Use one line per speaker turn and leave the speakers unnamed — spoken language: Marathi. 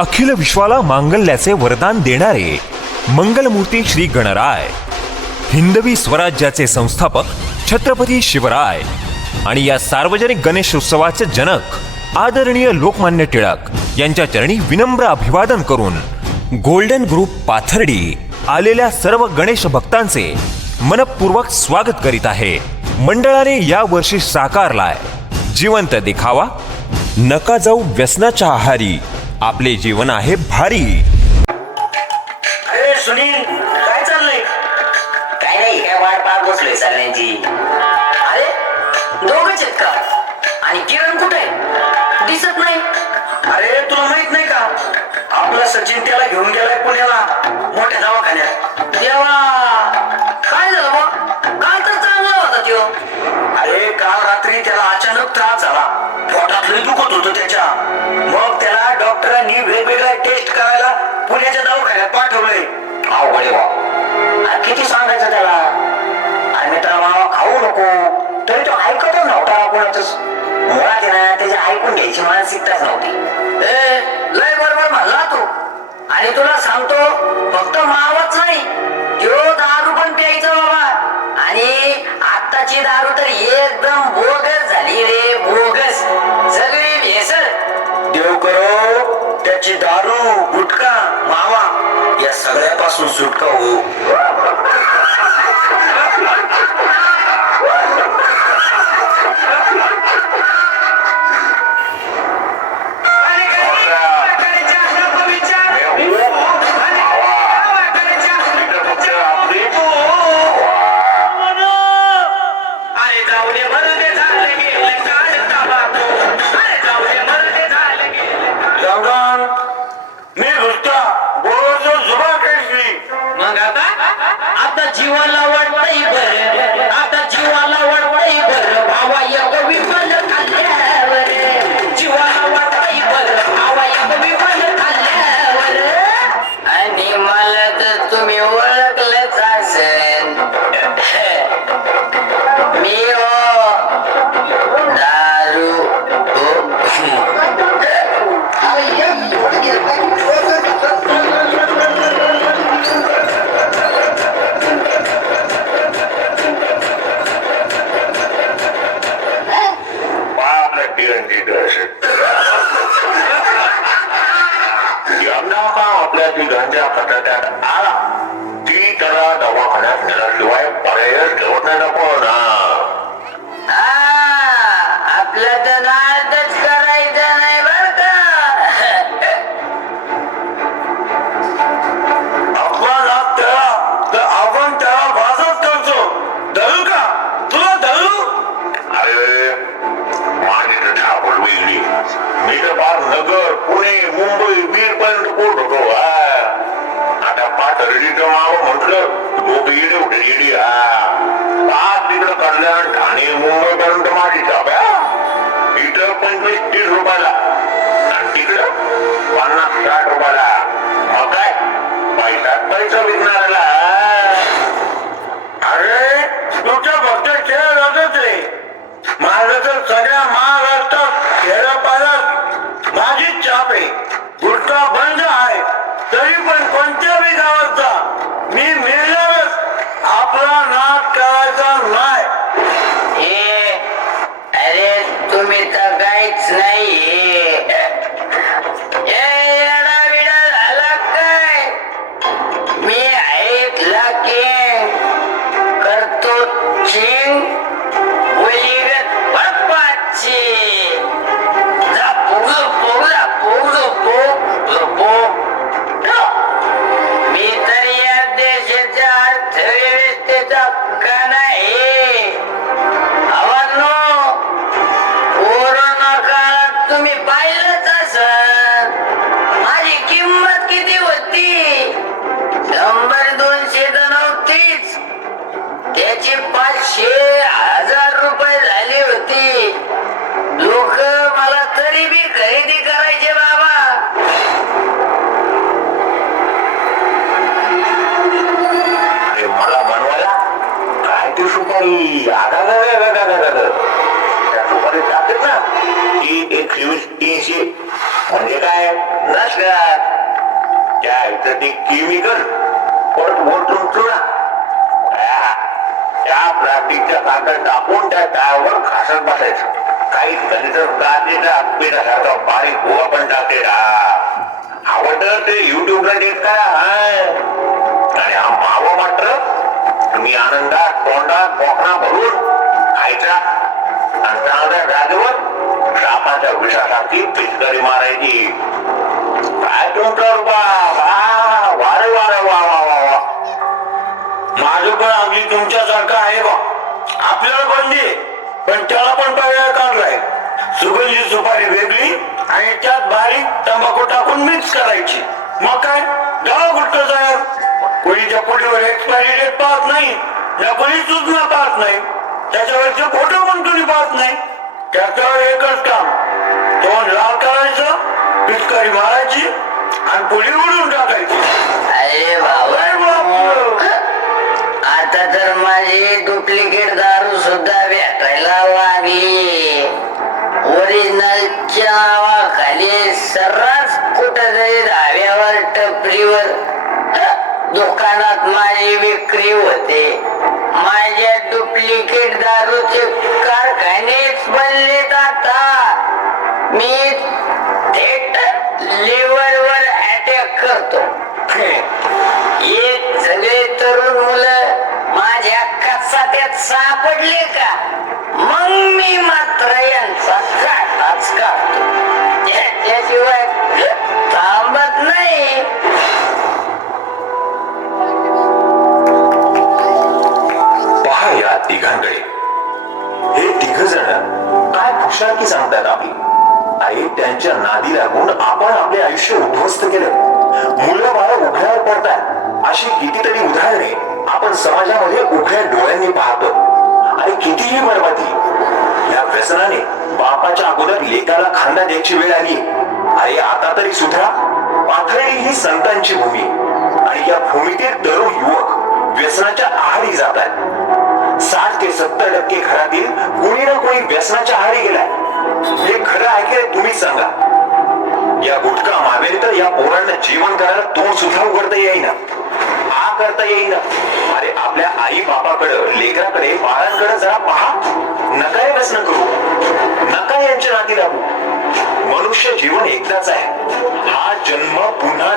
अखिल विश्वाला मांगल्याचे वरदान देणारे मंगलमूर्ती श्री गणराय हिंदवी स्वराज्याचे संस्थापक छत्रपती शिवराय आणि या सार्वजनिक गणेशोत्सवाचे जनक आदरणीय लोकमान्य टिळक यांच्या चरणी विनम्र अभिवादन करून गोल्डन ग्रुप पाथर्डी आलेल्या सर्व गणेश भक्तांचे मनपूर्वक स्वागत करीत आहे. मंडळाने या वर्षी साकारलाय. जिवंत दिखावा. नका जाऊ व्यसनाच्या आहारी. आपले जीवन आहे भारी.
अरे सुनील काय चाललंय?
काय नाही काय वाट पाहत बसलोय सगळ्यांची
अरे दोघच आहेत का? आणि किरण कुठे? दिसत नाही. अरे तुला माहीत नाही का? आपला सचिन त्याला घेऊन गेलाय पुण्याला मोठ्या दवाखान्यात. देवा! काय झालं मग? काल तर चांगला होता त्यो. अरे काल रात्री त्याला अचानक त्रास झाला. पोटात लय दुखत होतं त्याच्या. मग त्याला डॉक्टरांनी वेगवेगळ्या टेस्ट करायला पुण्याच्या दवाखान्यात पाठवलंय
अवघड आहे किती सांगायचं त्याला? अरे मित्रा मावा खाऊ नको. तरी तो ऐकतच नव्हता कोणाच मुळात ना त्याची ऐकून घ्यायची मानसिकताच नव्हती.
ए लय बरोबर म्हणला तू. आणि तुला सांगतो या सगळ्यापासून सुटका हो
अरे जीवाला वाटतंय बरं.
नको ना
आपलं तर करायचं नाही बर का?
अपमान आप त्याला तर आपण त्याला भाजत करतो. धरू का? तुला धरू
अरे माझी तर ठाकूर वेगळी मी तर फार नगर पुणे मुंबई. पाथर्डीचं माव म्हटलं लोक येडे होते तिकडं कल्याण ठाणे माझी इथं पंचवीस तीस रुपयाला. आणि तिकडं पन्नास साठ रुपयाला. मग काय? पैशात पैसा विकणाऱ्याला.
अरे तुझं
काय
ते टाकत ना ती एकशे तीनशे. म्हणजे काय? नसतात त्या इथं ती केमिकल परत मोठून चुना त्या प्लास्टिकच्या कागद टाकून त्या टाळावर खासत बसायचं. काही कधी तर काचेचा पिठासारखा बारीक गोवा पण टाकते. आवडत ते युट्यूबला डेट का? आणि हा मावा मात्र तुम्ही आनंदात तोंडात बोकणा भरून खायचा. आणि चांगल्या सापाच्या विषासारखी पिचकारी मारायची. काय तुमचं वारे वारे वा वा वा वा.
माझं पण अगदी तुमच्यासारखं आहे बा. आपल्याला बंदी आहे पण त्याला पण पर्याय काढलाय. सुगंधी सुपारी वेगळी आणि त्यात बारीक तंबाखू टाकून मिक्स करायची. मग काय? गाव गुटकर साहेब कोणीच्या पोटीवर एक्सपायरी डेट पाहत नाही. या कोणी सूचना पाहत नाही. त्याच्यावरचे फोटो पण कोणी पाहत नाही त्याचं एकच काम. तोंड लाल करायचं पिचकारी मारायची आणि पुढे उडून टाकायची.
अरे बाबा. आता तर माझी डुप्लिकेट दारू सुद्धा भेटायला लागली. ओरिजिनलच्या नावाखाली सर्रास कुठेतरी धाब्यावर टपरीवर दुकानात माझी विक्री होते. माझ्या डुप्लिकेट दारूचे कारखानेच बनलेत आता. मी थेट लिव्हरवर अटॅक करतो. एक सगळे तरुण मुलं माझ्या कचाट्यात सापडले का? मग मी मात्र
या आयुष्य उद्ध्वस्त केलं. मुलं बाळ उघड्यावर पडतात. अशी कितीतरी उदाहरणे आपण समाजामध्ये उघड्या डोळ्यांनी पाहतो. आणि कितीही बरबादी या व्यसनाने बापाच्या अगोदर लेकाला खांदा द्यायची वेळ आली. अरे आता तरी सुधरा पाथर्डी ही संतांची भूमी. आणि या भूमीतील तरुण युवक व्यसनाच्या आहारी जात आहेत साठ ते सत्तर टक्के घरातील कोणी ना कोणी व्यसनाच्या आहारी गेलाय. हे खरं आहे की तुम्ही सांगा. या गुटखा मावेल तर या पोरांना जीवन करायला तोंड सुद्धा उघडता येईना. आ करता येईना. अरे आपल्या आई बापाकडे लेकराकडे बाळांकडे जरा पहा. नका हे व्यसन करू. नका यांच्या नाती लागू. मनुष्य जीवन एकदाच आहे. हा जन्म पुन्हा